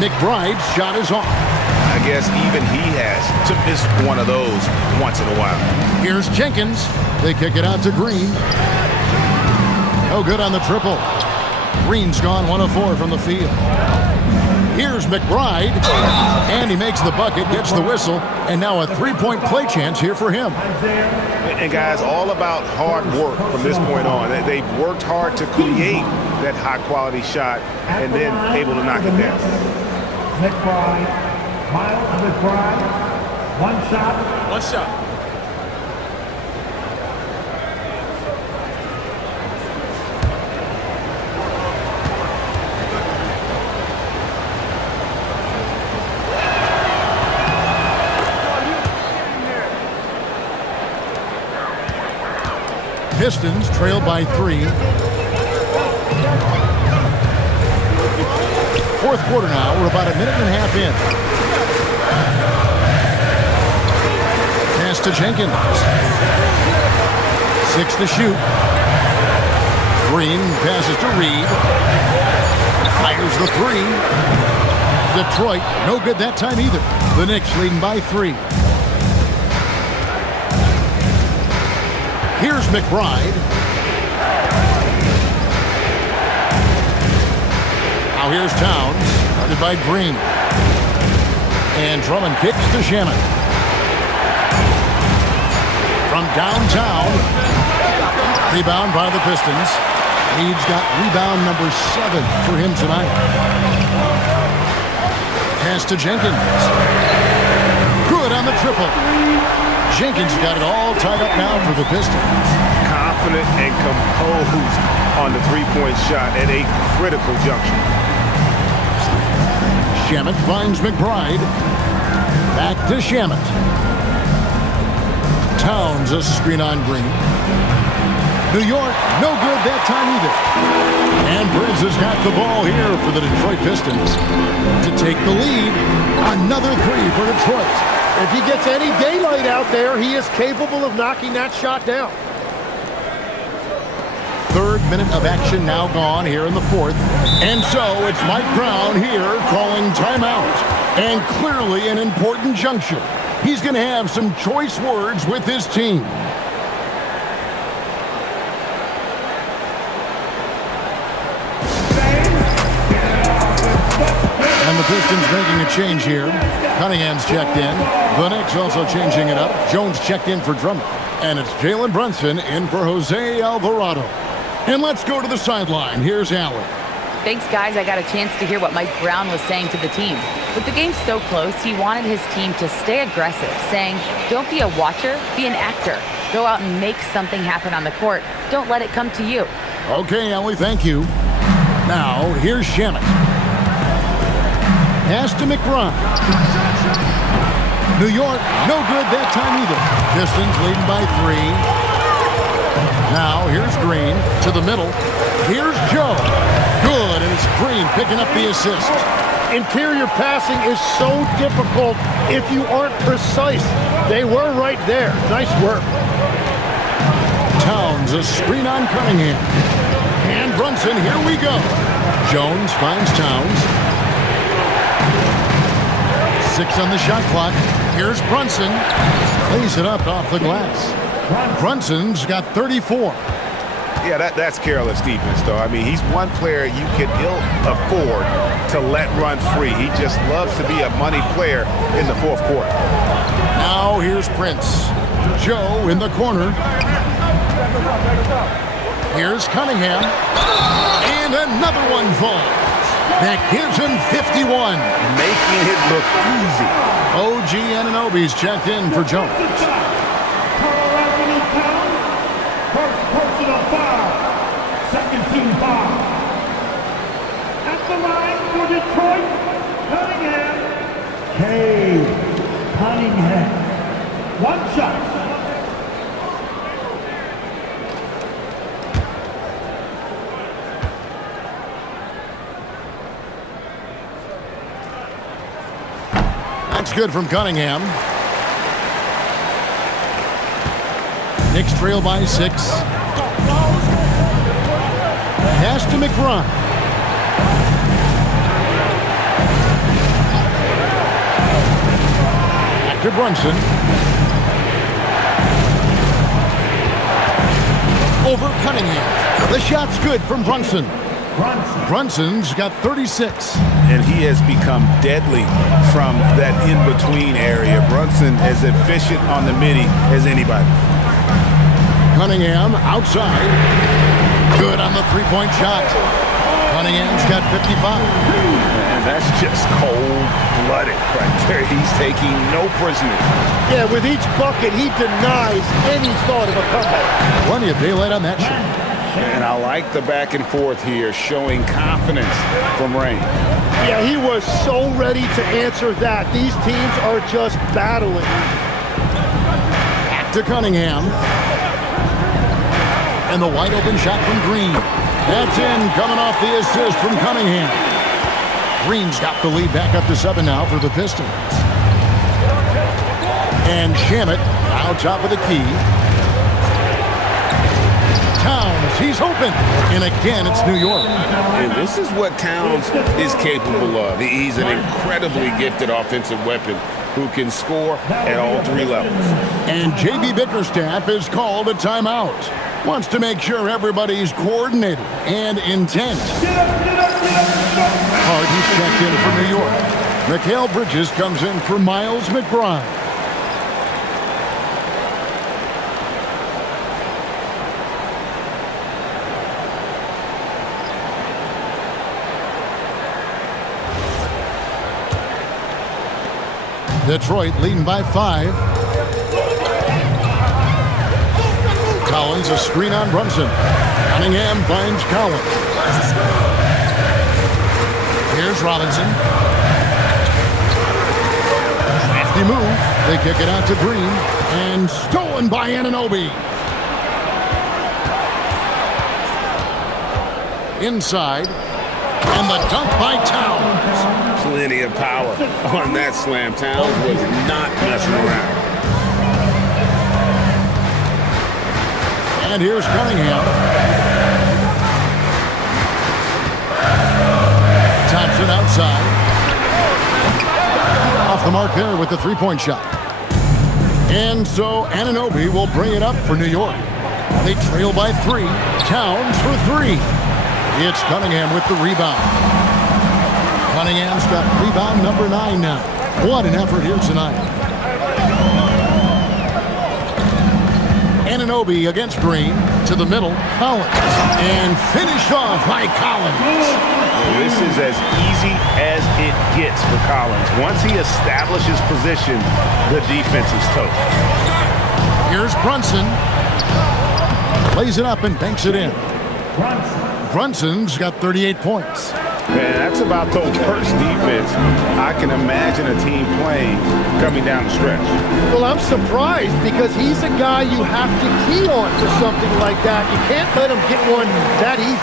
McBride's shot is off. I guess even he has to miss one of those once in a while. Here's Jenkins. They kick it out to Green. No good on the triple. Green's gone 1 of 4 from the field. Here's McBride. And he makes the bucket, gets the whistle, and now a 3-point play chance here for him. And guys, all about hard work from this point on. They've worked hard to create that high-quality shot and then able to knock it down. McBride, Miles McBride, 1 shot. 1 shot. Pistons trail by 3. Fourth quarter now. We're about a minute and a half in. Pass to Jenkins. 6 to shoot. Green passes to Reed. Fires the 3. Detroit, no good that time either. The Knicks leading by 3. Here's McBride. Now here's Towns, guarded by Green. And Drummond kicks to Shannon. From downtown, rebound by the Pistons. Reed's got rebound number 7 for him tonight. Pass to Jenkins. Good on the triple. Jenkins got it all tied up now for the Pistons. Confident and composed on the three-point shot at a critical juncture. Shamet finds McBride. Back to Shamet. Towns a screen on Green. New York, no good that time either. And Prince has got the ball here for the Detroit Pistons to take the lead. Another 3 for Detroit. If he gets any daylight out there, he is capable of knocking that shot down. Third minute of action now gone here in the fourth. And so it's Mike Brown here calling timeout. And clearly an important juncture. He's going to have some choice words with his team. And the Pistons making a change here. Cunningham's checked in. The Knicks also changing it up. Jones checked in for Drummond. And it's Jalen Brunson in for Jose Alvarado. And let's go to the sideline. Here's Allen. Thanks, guys. I got a chance to hear what Mike Brown was saying to the team. With the game so close, he wanted his team to stay aggressive, saying, don't be a watcher, be an actor. Go out and make something happen on the court. Don't let it come to you. Okay, Ellie, thank you. Now, here's Shamet. Pass to McBride. New York, no good that time either. Pistons leading by 3. Now, here's Green to the middle. Here's Joe. Good, and it's Green picking up the assist. Interior passing is so difficult if you aren't precise. They were right there. Nice work. Towns, a screen on Cunningham. And Brunson, here we go. Jones finds Towns. 6 on the shot clock. Here's Brunson. Lays it up off the glass. Brunson's got 34. Yeah, that's careless defense, though. I mean, he's one player you can ill afford to let run free. He just loves to be a money player in the fourth quarter. Now here's Prince. Joe in the corner. Here's Cunningham. And another one falls. That gives him 51. Making it look easy. OG Anunoby's checked in for Jones. First personal foul. Second team foul. At the line for Detroit, Cunningham. Cunningham. One shot. That's good from Cunningham. Knicks trail by 6. Pass to McBride. Back to Brunson. Over Cunningham. The shot's good from Brunson. Brunson's got 36. And he has become deadly from that in-between area. Brunson as efficient on the midi as anybody. Cunningham outside. Good on the three-point shot. Cunningham's got 55. And that's just cold-blooded right there. He's taking no prisoners. Yeah, with each bucket, he denies any thought of a comeback. Plenty of daylight on that shot. And I like the back and forth here, showing confidence from Rain. Yeah, he was so ready to answer that. These teams are just battling. Back to Cunningham. And the wide open shot from Green. That's in, coming off the assist from Cunningham. Green's got the lead back up to 7 now for the Pistons. And Shamet now top of the key. Towns, he's open. And again, it's New York. And this is what Towns is capable of. He's an incredibly gifted offensive weapon who can score at all 3 levels. And J.B. Bickerstaff has called a timeout. Wants to make sure everybody's coordinated and intent. Harden's checked in for New York. Mikal Bridges comes in for Miles McBride. Detroit leading by 5. Collins, a screen on Brunson. Cunningham finds Collins. Here's Robinson. Crafty move. They kick it out to Green. And stolen by Anunoby. Inside. And the dunk by Towns. Plenty of power on that slam. Towns was not messing around. And here's Cunningham. Thompson outside. Off the mark there with the three-point shot. And so Anunoby will bring it up for New York. They trail by 3. Towns for 3. It's Cunningham with the rebound. Cunningham's got rebound number 9 now. What an effort here tonight. Anunoby against Green. To the middle, Collins. And finished off by Collins. Well, this is as easy as it gets for Collins. Once he establishes position, the defense is toast. Here's Brunson. Plays it up and banks it in. Brunson's got 38 points. Man, that's about the worst defense I can imagine a team playing coming down the stretch. Well, I'm surprised because he's a guy you have to key on for something like that. You can't let him get one that easy.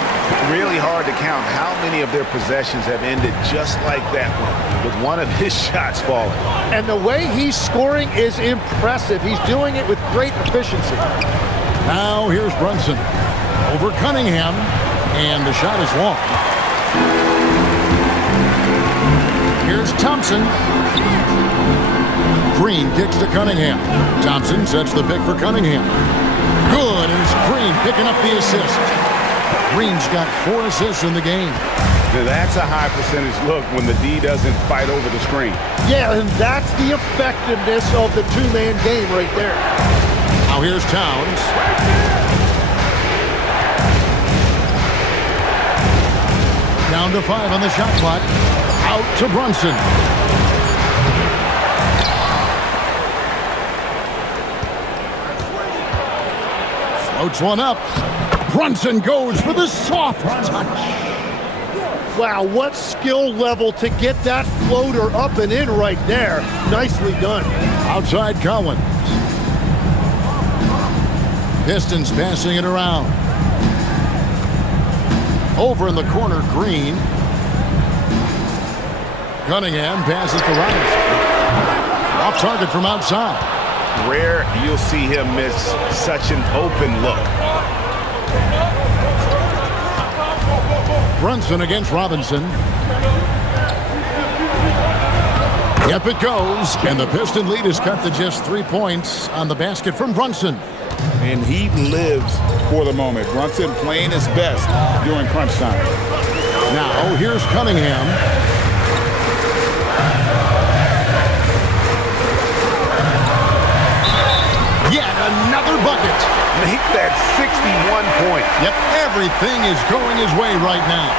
Really hard to count how many of their possessions have ended just like that one, with one of his shots falling. And the way he's scoring is impressive. He's doing it with great efficiency. Now here's Brunson over Cunningham, and the shot is long. Here's Thompson. Green kicks to Cunningham. Thompson sets the pick for Cunningham. Good, and it's Green picking up the assist. Green's got 4 assists in the game. Now that's a high percentage look when the D doesn't fight over the screen. Yeah, and that's the effectiveness of the two-man game right there. Now here's Towns. Down to 5 on the shot clock. Out to Brunson. Floats one up. Brunson goes for the soft touch. Wow, what skill level to get that floater up and in right there. Nicely done. Outside Collins. Pistons passing it around. Over in the corner, Green. Cunningham passes to Robinson. Off target from outside. Rare you'll see him miss such an open look. Brunson against Robinson. Yep, it goes. And the Piston lead is cut to just 3 points on the basket from Brunson. And he lives for the moment. Brunson playing his best during crunch time. Now, here's Cunningham. Yet another bucket. Make that 61 point. Yep, everything is going his way right now.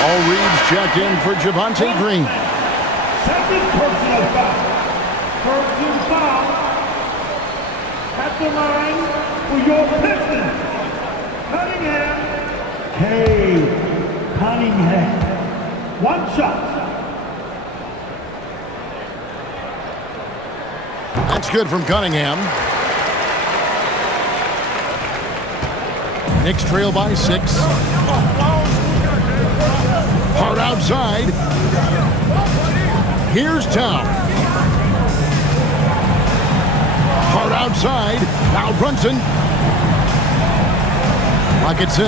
All Reeves checked in for Javonte Green. Second personal foul. Personal foul at the line for your Pistons. Cunningham. Cunningham. 1 shot. That's good from Cunningham. Knicks trail by 6. Hard outside. Here's Town. Hard outside. Now Brunson. Lock at 6.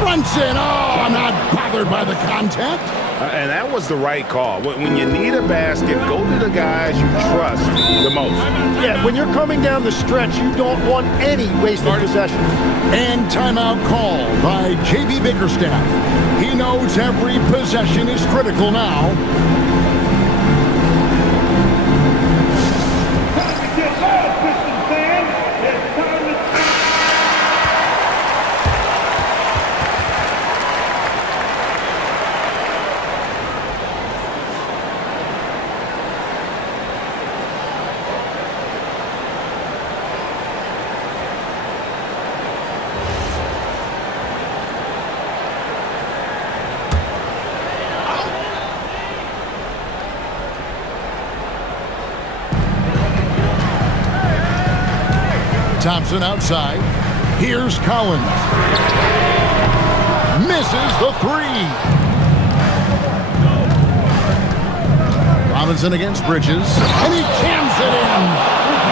Brunson. Oh, I'm not bothered by the contact. And that was the right call. When you need a basket, go to the guys you trust the most. Yeah, when you're coming down the stretch, you don't want any wasted possession. And timeout called by J.B. Bickerstaff. He knows every possession is critical now. Time to get loud, Pistons fans. It's time to... Thompson outside. Here's Collins. Misses the 3. Robinson against Bridges. And he jams it in.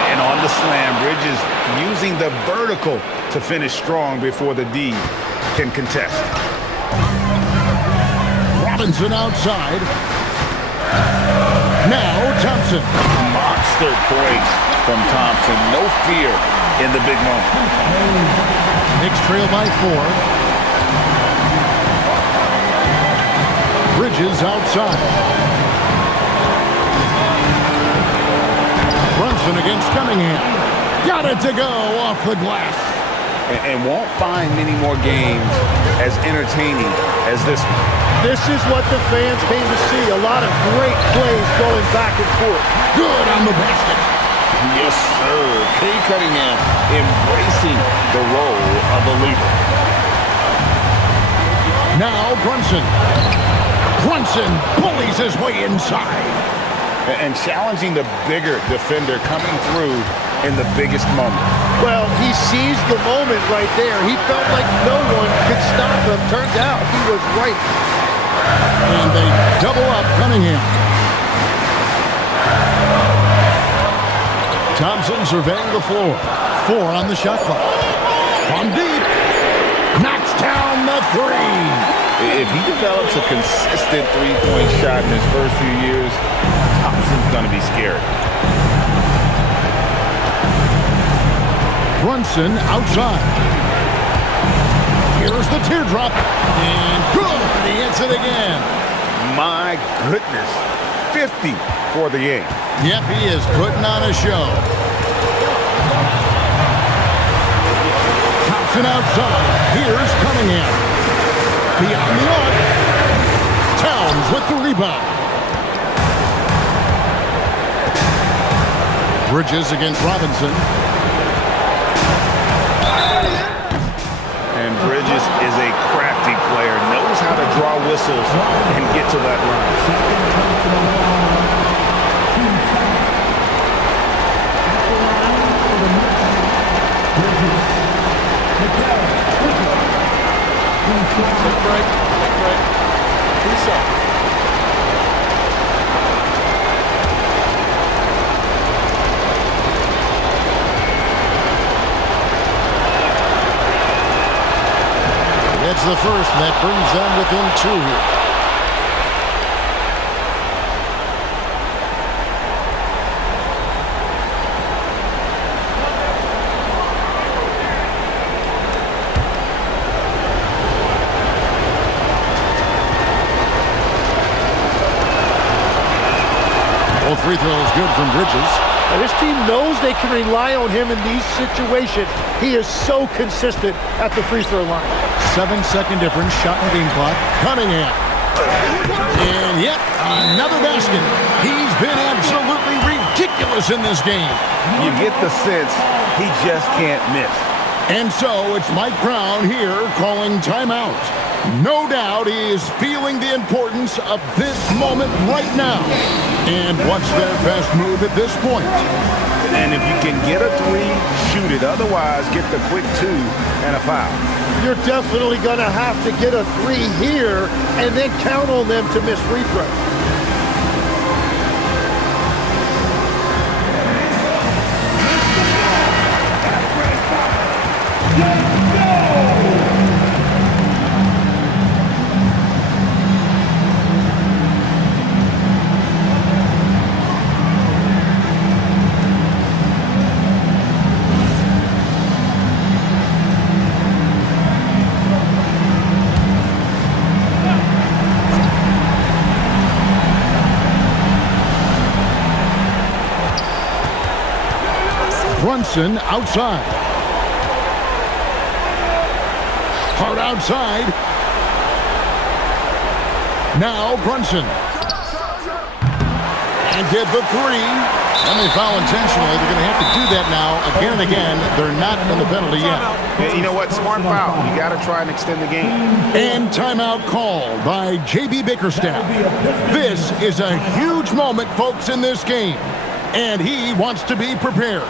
And on the slam, Bridges using the vertical to finish strong before the D can contest. Robinson outside. Now Thompson. Monster points from Thompson. No fear in the big moment. Knicks trail by 4. Bridges outside. Brunson against Cunningham. Got it to go off the glass. And won't find many more games as entertaining as this one. This is what the fans came to see. A lot of great plays going back and forth. Good on the basket. Yes, sir. Kay Cunningham embracing the role of a leader. Now Brunson. Brunson bullies his way inside. And challenging the bigger defender coming through in the biggest moment. Well, he seized the moment right there. He felt like no one could stop him. Turns out he was right. And they double up Cunningham. Thompson surveying the floor. 4 on the shot clock. From deep. Knocks down the 3. If he develops a consistent three-point shot in his first few years, Thompson's going to be scared. Brunson outside. Here's the teardrop. And good. He hits it again. My goodness. 50 for the game. Yep, he is putting on a show. Thompson outside. Here's Cunningham. Beyond the arc. Towns with the rebound. Bridges against Robinson. And Bridges is a crafty player. Knows how to draw whistles and get to that line. Take a break. Take a break. 2 seconds. It's the first, and that brings them within 2 here. Both free throws good from Bridges. Now, this team knows they can rely on him in these situations. He is so consistent at the free throw line. 7-second difference, shot and game clock. Cunningham. And yet, another basket. He's been absolutely ridiculous in this game. You get the sense he just can't miss. And so it's Mike Brown here calling timeout. No doubt he is feeling the importance of this moment right now. And what's their best move at this point? And if you can get a three, shoot it. Otherwise, get the quick two and a foul. You're definitely going to have to get a three here and then count on them to miss free throws. Brunson outside. Hard outside. Now Brunson. And get the three. And they foul intentionally. They're going to have to do that now again and again. They're not in the penalty yet. Yeah, you know what? Smart foul. You got to try and extend the game. And timeout called by J.B. Bickerstaff. This is a huge moment, folks, in this game. And he wants to be prepared.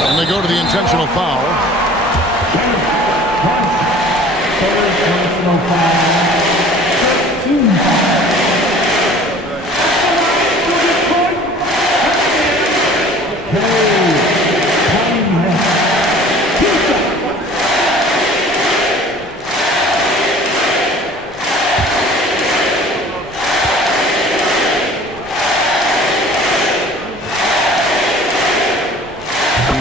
And they go to the intentional foul. Personal foul. 13 foul.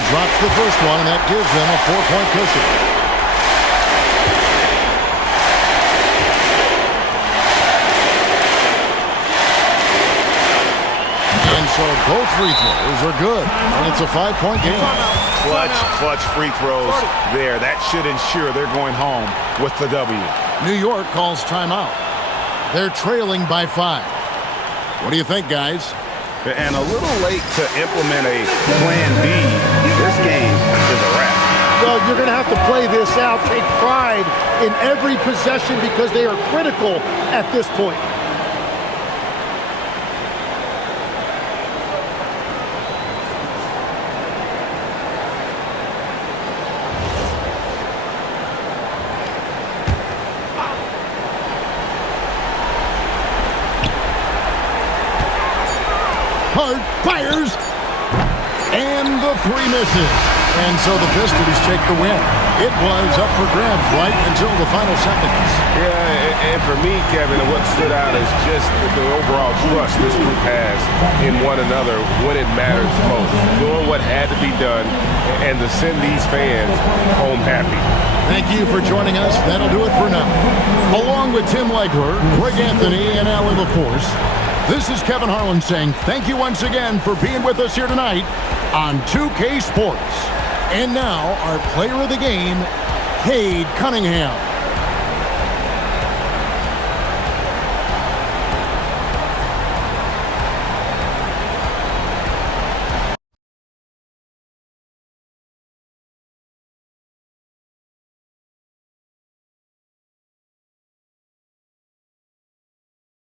Drops the first one, and that gives them a 4-point cushion. And so both free throws are good, and it's a 5-point game. Clutch free throws there. That should ensure they're going home with the W. New York calls timeout. They're trailing by 5. What do you think, guys? And a little late to implement a plan B. This game is a wrap. Well, you're going to have to play this out, take pride in every possession because they are critical at this point. Hart fires, and the three misses. And so the Pistons take the win. It was up for grabs right until the final seconds. Yeah, and for me, Kevin, what stood out is just the overall trust this group has in one another when it matters most. Doing what had to be done and to send these fans home happy. Thank you for joining us. That'll do it for now. Along with Tim Legler, Greg Anthony, and Allie LaForce, this is Kevin Harlan saying thank you once again for being with us here tonight on 2K Sports. And now, our player of the game, Cade Cunningham.